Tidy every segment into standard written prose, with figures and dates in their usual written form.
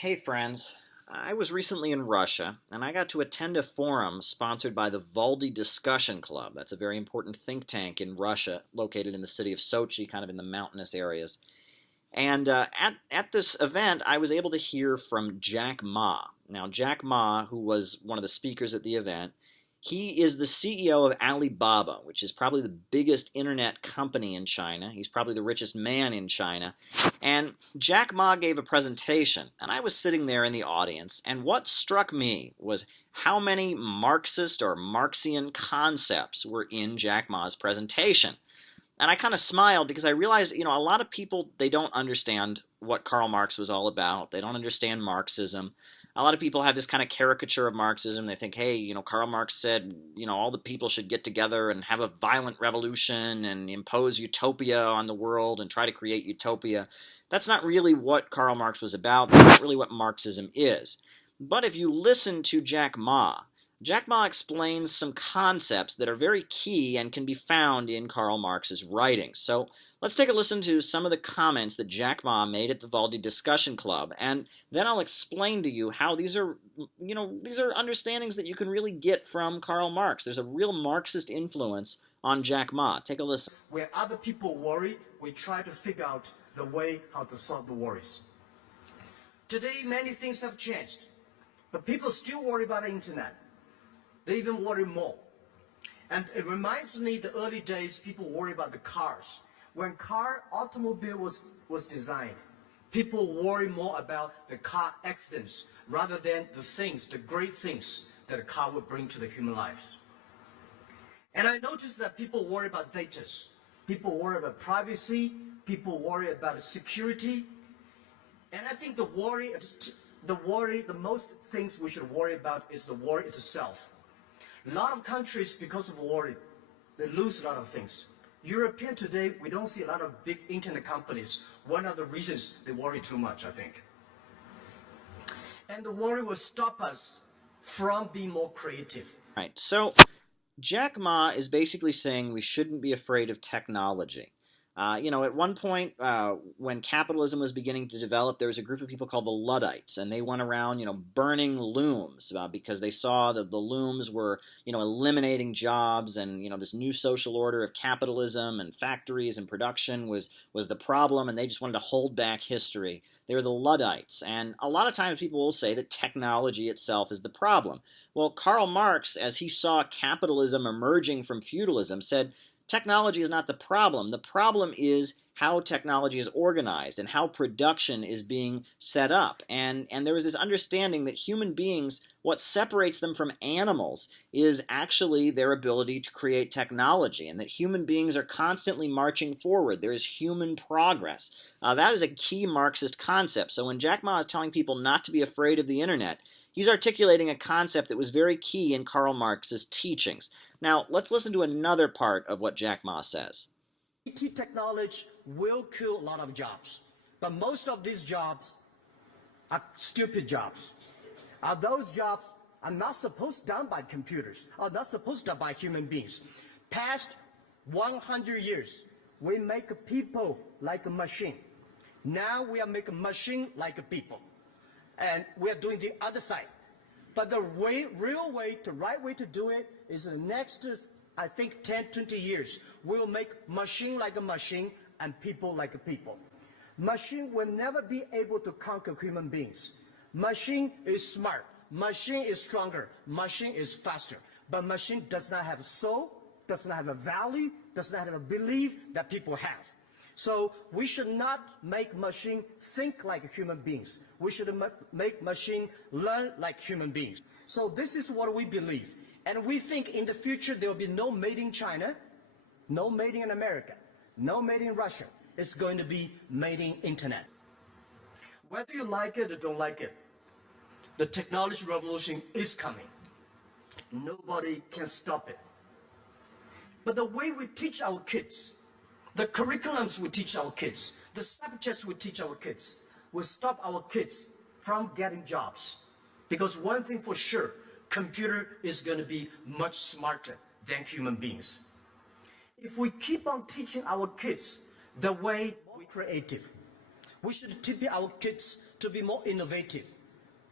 Hey friends, I was recently in Russia and I got to attend a forum sponsored by the Valdy Discussion Club. That's a very important think tank in Russia, located in the city of Sochi, kind of in the mountainous areas. And at this event, I was able to hear from Jack Ma. Now, Jack Ma, who was one of the speakers at the event, he is the CEO of Alibaba, which is probably the biggest internet company in China. He's probably the richest man in China. And Jack Ma gave a presentation, and I was sitting there in the audience, and what struck me was how many Marxist or Marxian concepts were in Jack Ma's presentation. And I kind of smiled because I realized, a lot of people, they don't understand what Karl Marx was all about. They don't understand Marxism. A lot of people have this kind of caricature of Marxism. They think, hey, Karl Marx said, all the people should get together and have a violent revolution and impose utopia on the world and try to create utopia. That's not really what Karl Marx was about. That's not really what Marxism is. But if you listen to Jack Ma explains some concepts that are very key and can be found in Karl Marx's writings. So let's take a listen to some of the comments that Jack Ma made at the Valdy Discussion Club, and then I'll explain to you how these are understandings that you can really get from Karl Marx. There's a real Marxist influence on Jack Ma. Take a listen. Where other people worry, we try to figure out the way how to solve the worries. Today, many things have changed, but people still worry about the internet. They even worry more. And it reminds me the early days, people worry about the cars. When automobile was designed, people worry more about the car accidents rather than the great things that a car would bring to the human lives. And I noticed that people worry about data. People worry about privacy. People worry about security. And I think the most things we should worry about is the worry itself. A lot of countries, because of worry, they lose a lot of things. European today, we don't see a lot of big internet companies. One of the reasons they worry too much, I think. And the worry will stop us from being more creative. Right, so Jack Ma is basically saying we shouldn't be afraid of technology. At one point, when capitalism was beginning to develop, there was a group of people called the Luddites, and they went around, burning looms because they saw that the looms were, eliminating jobs, and, this new social order of capitalism and factories and production was the problem, and they just wanted to hold back history. They were the Luddites, and a lot of times people will say that technology itself is the problem. Well, Karl Marx, as he saw capitalism emerging from feudalism, said, technology is not the problem. The problem is how technology is organized and how production is being set up. And there was this understanding that human beings, what separates them from animals is actually their ability to create technology, and that human beings are constantly marching forward. There is human progress. That is a key Marxist concept. So when Jack Ma is telling people not to be afraid of the internet, he's articulating a concept that was very key in Karl Marx's teachings. Now, let's listen to another part of what Jack Ma says. IT technology will kill a lot of jobs, but most of these jobs are stupid jobs. Those jobs are not supposed done by computers, are not supposed done by human beings. Past 100 years, we make people like a machine. Now we are making machine like a people, and we are doing the other side. But the right way to do it is in the next, I think, 10, 20 years, we'll make machine like a machine and people like a people. Machine will never be able to conquer human beings. Machine is smart. Machine is stronger. Machine is faster. But machine does not have a soul, does not have a value, does not have a belief that people have. So we should not make machine think like human beings. We should make machine learn like human beings. So this is what we believe. And we think in the future there will be no made in China, no made in America, no made in Russia. It's going to be made in internet. Whether you like it or don't like it, the technology revolution is coming. Nobody can stop it. But the way we teach our kids, the curriculums we teach our kids, the subjects we teach our kids, will stop our kids from getting jobs. Because one thing for sure, computer is going to be much smarter than human beings. If we keep on teaching our kids the way we creative, we should teach our kids to be more innovative.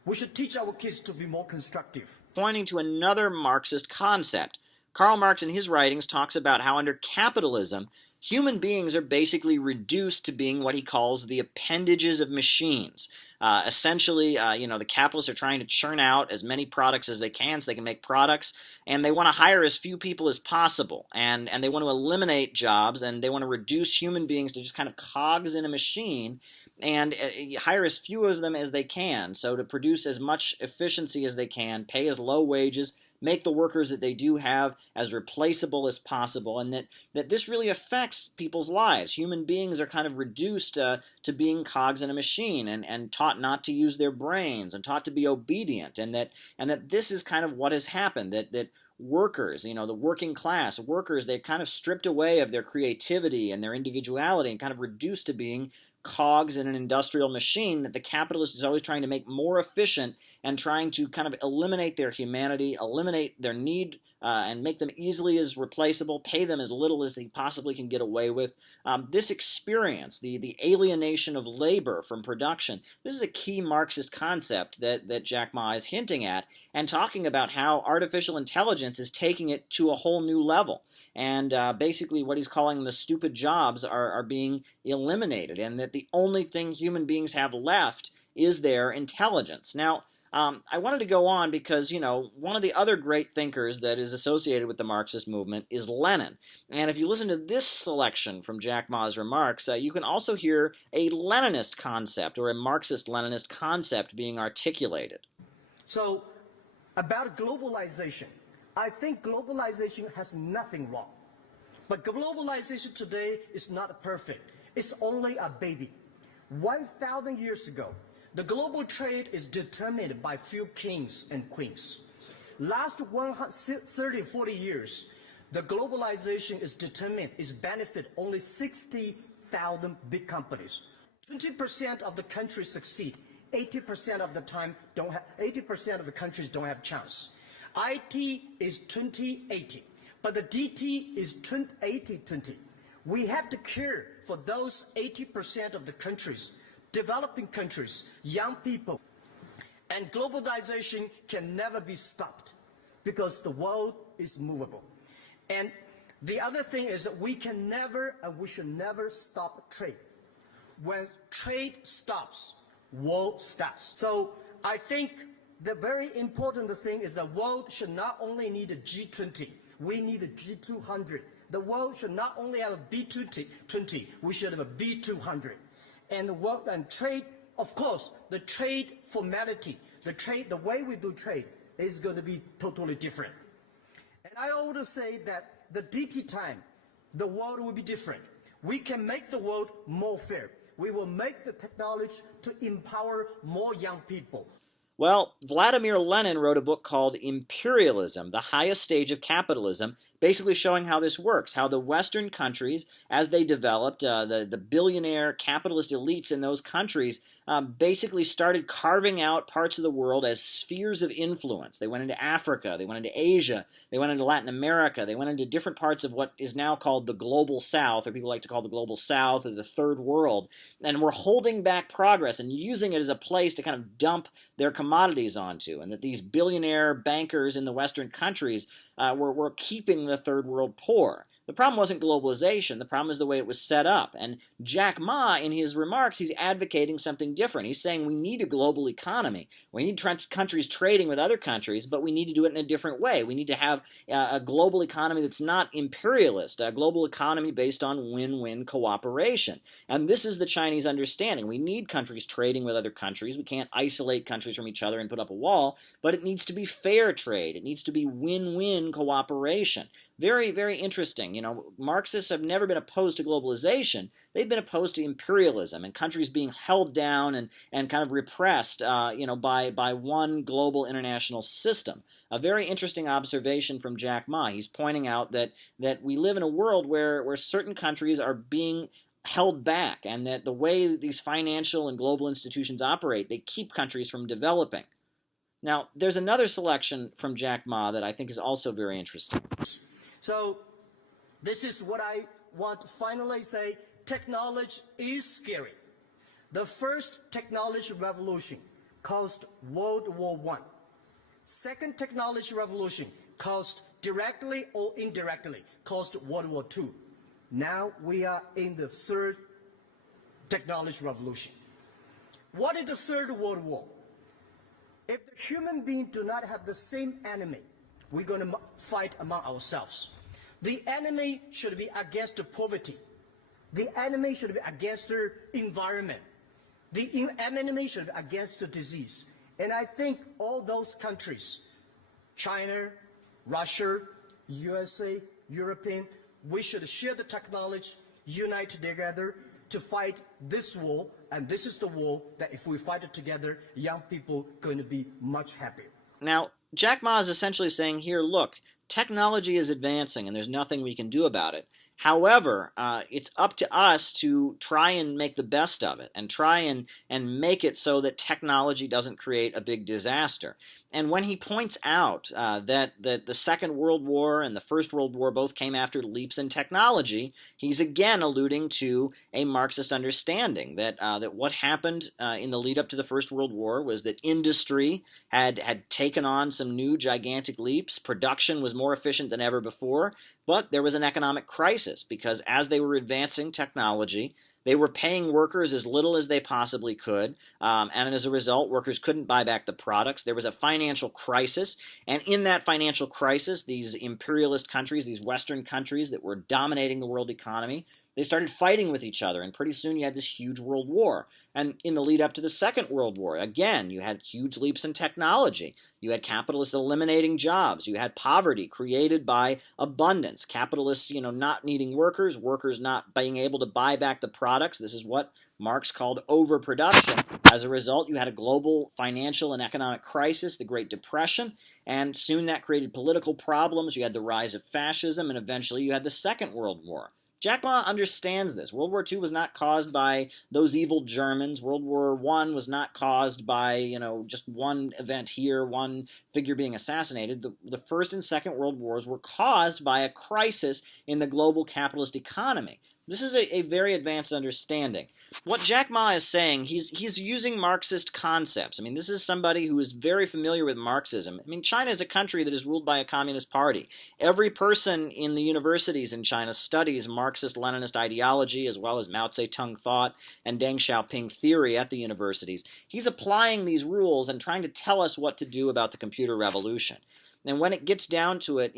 We should teach our kids to be more constructive. Pointing to another Marxist concept. Karl Marx in his writings talks about how under capitalism, human beings are basically reduced to being what he calls the appendages of machines. Essentially, the capitalists are trying to churn out as many products as they can so they can make products, and they want to hire as few people as possible, and they want to eliminate jobs, and they want to reduce human beings to just kind of cogs in a machine, and hire as few of them as they can, so to produce as much efficiency as they can, pay as low wages, make the workers that they do have as replaceable as possible, and that this really affects people's lives. Human beings are kind of reduced to being cogs in a machine and taught not to use their brains and taught to be obedient, and that this is kind of what has happened, that workers, the working class workers, they've kind of stripped away of their creativity and their individuality and kind of reduced to being cogs in an industrial machine that the capitalist is always trying to make more efficient and trying to kind of eliminate their humanity, eliminate their need, and make them easily as replaceable, pay them as little as they possibly can get away with. This experience, the alienation of labor from production, this is a key Marxist concept that Jack Ma is hinting at and talking about how artificial intelligence is taking it to a whole new level. And basically what he's calling the stupid jobs are being eliminated, and that the only thing human beings have left is their intelligence. Now, I wanted to go on because, one of the other great thinkers that is associated with the Marxist movement is Lenin. And if you listen to this selection from Jack Ma's remarks, you can also hear a Leninist concept or a Marxist-Leninist concept being articulated. So, about globalization, I think globalization has nothing wrong. But globalization today is not perfect. It's only a baby. 1,000 years ago, the global trade is determined by few kings and queens. Last 30, 40 years, the globalization is benefit only 60,000 big companies. 20% of the countries succeed. 80% of the time 80% of the countries don't have chance. IT is 20-80, but the DT is 80-20. We have to care for those 80% of the countries, developing countries, young people. And globalization can never be stopped because the world is movable. And the other thing is that we can never and we should never stop trade. When trade stops, world starts. So I think the very important thing is the world should not only need a G20, we need a G200. The world should not only have a B20, we should have a B200. And the world and trade, of course, the trade formality, the way we do trade is going to be totally different. And I always say that the DT time, the world will be different. We can make the world more fair. We will make the technology to empower more young people. Well, Vladimir Lenin wrote a book called Imperialism, the Highest Stage of Capitalism, basically showing how this works, how the Western countries, as they developed, the billionaire capitalist elites in those countries basically started carving out parts of the world as spheres of influence. They went into Africa, they went into Asia, they went into Latin America, they went into different parts of what is now called the Global South, or people like to call the Global South, or the Third World, and were holding back progress and using it as a place to kind of dump their commodities onto, and that these billionaire bankers in the Western countries were keeping the Third World poor. The problem wasn't globalization, the problem is the way it was set up. And Jack Ma, in his remarks, he's advocating something different. He's saying we need a global economy. We need countries trading with other countries, but we need to do it in a different way. We need to have a global economy that's not imperialist, a global economy based on win-win cooperation. And this is the Chinese understanding. We need countries trading with other countries. We can't isolate countries from each other and put up a wall, but it needs to be fair trade. It needs to be win-win cooperation. Very, very interesting. Marxists have never been opposed to globalization. They've been opposed to imperialism and countries being held down and kind of repressed, by one global international system. A very interesting observation from Jack Ma. He's pointing out that we live in a world where certain countries are being held back, and that the way that these financial and global institutions operate, they keep countries from developing. Now, there's another selection from Jack Ma that I think is also very interesting. So this is what I want to finally say. Technology is scary, The first technology revolution caused World War I. Second technology revolution caused directly or indirectly caused World War II. Now we are in the third technology revolution. What is the third world war? If the human beings do not have the same enemy, we're going to fight among ourselves. The enemy should be against poverty. The enemy should be against the environment. The enemy should be against the disease. And I think all those countries, China, Russia, USA, European, we should share the technology, unite together to fight this war. And this is the war that if we fight it together, young people are going to be much happier. Now, Jack Ma is essentially saying here, look, technology is advancing and there's nothing we can do about it. However, it's up to us to try and make the best of it and try and make it so that technology doesn't create a big disaster. And when he points out that the Second World War and the First World War both came after leaps in technology, he's again alluding to a Marxist understanding that what happened in the lead up to the First World War was that industry had taken on some new gigantic leaps. Production was more efficient than ever before, but there was an economic crisis because as they were advancing technology, they were paying workers as little as they possibly could, and as a result, workers couldn't buy back the products. There was a financial crisis, and in that financial crisis, these imperialist countries, these Western countries that were dominating the world economy, they started fighting with each other, and pretty soon you had this huge world war. And in the lead up to the Second World War, again, you had huge leaps in technology. You had capitalists eliminating jobs. You had poverty created by abundance. Capitalists, not needing workers, workers not being able to buy back the products. This is what Marx called overproduction. As a result, you had a global financial and economic crisis, the Great Depression, and soon that created political problems. You had the rise of fascism, and eventually you had the Second World War. Jack Ma understands this. World War II was not caused by those evil Germans. World War I was not caused by, just one event here, one figure being assassinated. The First and Second World Wars were caused by a crisis in the global capitalist economy. This is a very advanced understanding. What Jack Ma is saying, he's using Marxist concepts. This is somebody who is very familiar with Marxism. China is a country that is ruled by a communist party. Every person in the universities in China studies Marxist-Leninist ideology as well as Mao Zedong thought and Deng Xiaoping theory at the universities. He's applying these rules and trying to tell us what to do about the computer revolution. And when it gets down to it,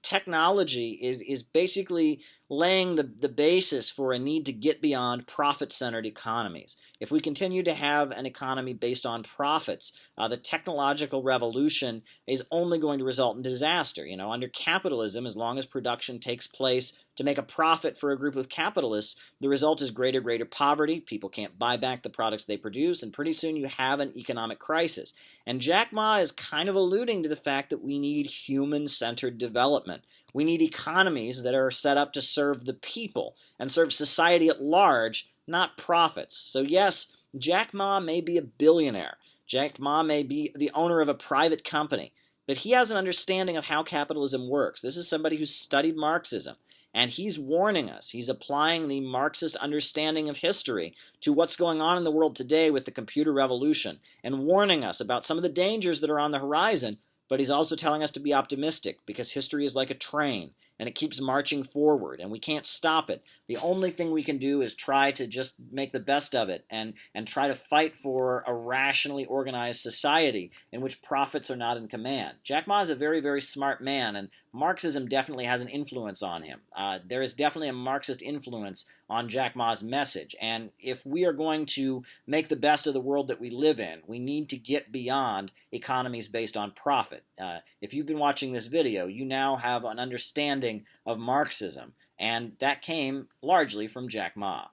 technology is basically laying the basis for a need to get beyond profit-centered economies. If we continue to have an economy based on profits, the technological revolution is only going to result in disaster. Under capitalism, as long as production takes place to make a profit for a group of capitalists, the result is greater poverty. People can't buy back the products they produce, and pretty soon you have an economic crisis. And Jack Ma is kind of alluding to the fact that we need human-centered development. We need economies that are set up to serve the people and serve society at large, not profits. So yes, Jack Ma may be a billionaire. Jack Ma may be the owner of a private company, but he has an understanding of how capitalism works. This is somebody who's studied Marxism, and he's warning us. He's applying the Marxist understanding of history to what's going on in the world today with the computer revolution, and warning us about some of the dangers that are on the horizon. But he's also telling us to be optimistic because history is like a train and it keeps marching forward and we can't stop it. The only thing we can do is try to just make the best of it and try to fight for a rationally organized society in which profits are not in command. Jack Ma is a very, very smart man, and Marxism definitely has an influence on him. There is definitely a Marxist influence on Jack Ma's message, and if we are going to make the best of the world that we live in, we need to get beyond economies based on profit. If you've been watching this video, you now have an understanding of Marxism, and that came largely from Jack Ma.